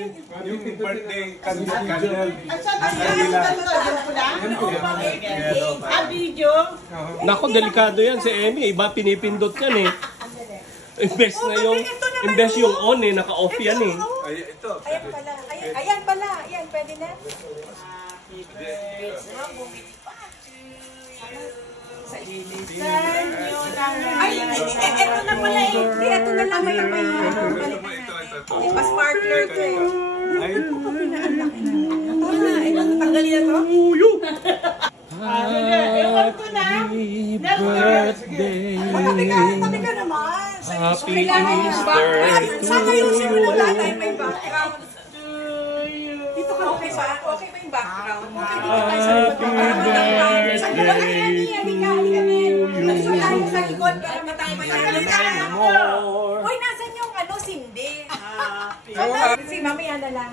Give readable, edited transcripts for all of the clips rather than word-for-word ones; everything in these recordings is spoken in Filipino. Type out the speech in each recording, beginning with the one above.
Yung birthday candle. Video. Nako, delikado yan si Emmy. Iba pinipindot yan eh. Imbes na yung, imbes yung on eh, naka-off yan eh. Ay, ito. Ayan pala. Ayan pala. Ayan, pwede na. Ay, eto na pala eh. Hindi, eto na lang. May pa-sparkler to eh. Ay, Tanggalin na to? Happy birthday. Tabi ka naman. Happy Easter Sana yung to simula you. tayo may background. Dito ka okay ba? Okay ba yung background? Okay, dito tayo sa likod. Gusto tayo sa likod para matangay. Hoy, nasan yung ano, sindi? Si mamaya na lang.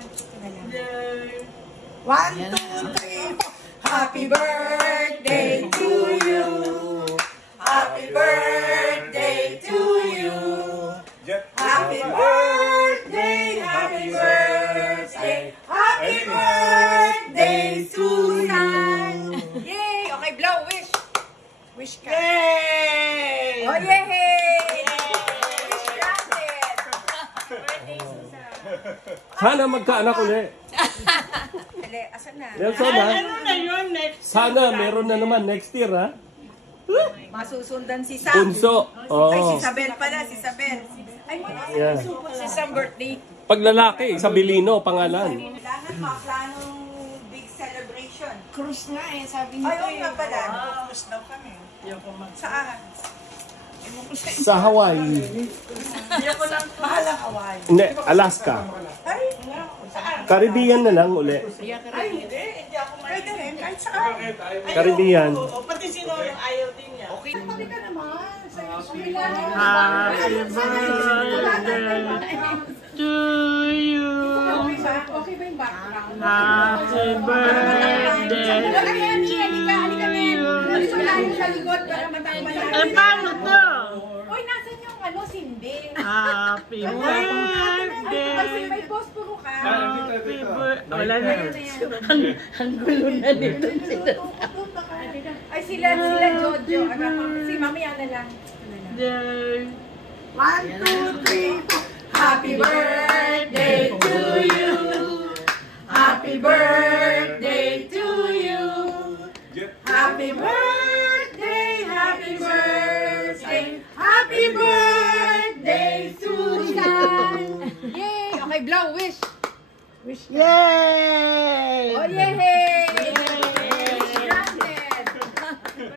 One, two, three, four. Happy birthday to you. Happy birthday to you. Happy birthday, happy birthday, happy birthday to you. Yay! Okay, blow, wish. Wish ka. Yay! Oh, yay! Wish granted. Birthday, Susan. Sana magkaanak ulit. Dali, asan na? Nelson ha? Ano na yun next? Sana meron na naman next year ha? Masusundan si Sam. Bunso. Ay, si Oo. Isabel pala, si Isabel. Ay, muna Yeah. si Sam birthday. Pag lalaki, Isabelino pangalan. Kailangan makaplanong big celebration. Cruise nga eh, sabi niyo. Ay, oo nga pala. Cruise daw kami. Saan? Sa Hawaii. Ayoko lang. Bahala Hawaii. Hindi, Alaska. Ay, Caribbean na lang uli. Ay, hindi. Hindi ako pwede rin. Kahit saan. Caribbean. Oo, pati sino yung ayaw din niya. Okay. Tabi ka naman. Happy birthday to you. Okay ba yung background? Happy birthday. Halika, men. Gusto tayo sa likod para matangmalan. Eh, paano to? Uy, nasan yung ano, sindi? Happy birthday. Kasi may posporo ka. Happy birthday. Wala na yun. Ang gulo na dito sila. Ay, sila Jojo. Si mamaya na lang. Yay. 1, 2, 3, 4. Happy birthday to you. Happy birthday to you. Happy birthday, happy birthday, happy birthday to you. Yay! Okay, blow, wish. Wish ka. Yay! Oh, yay!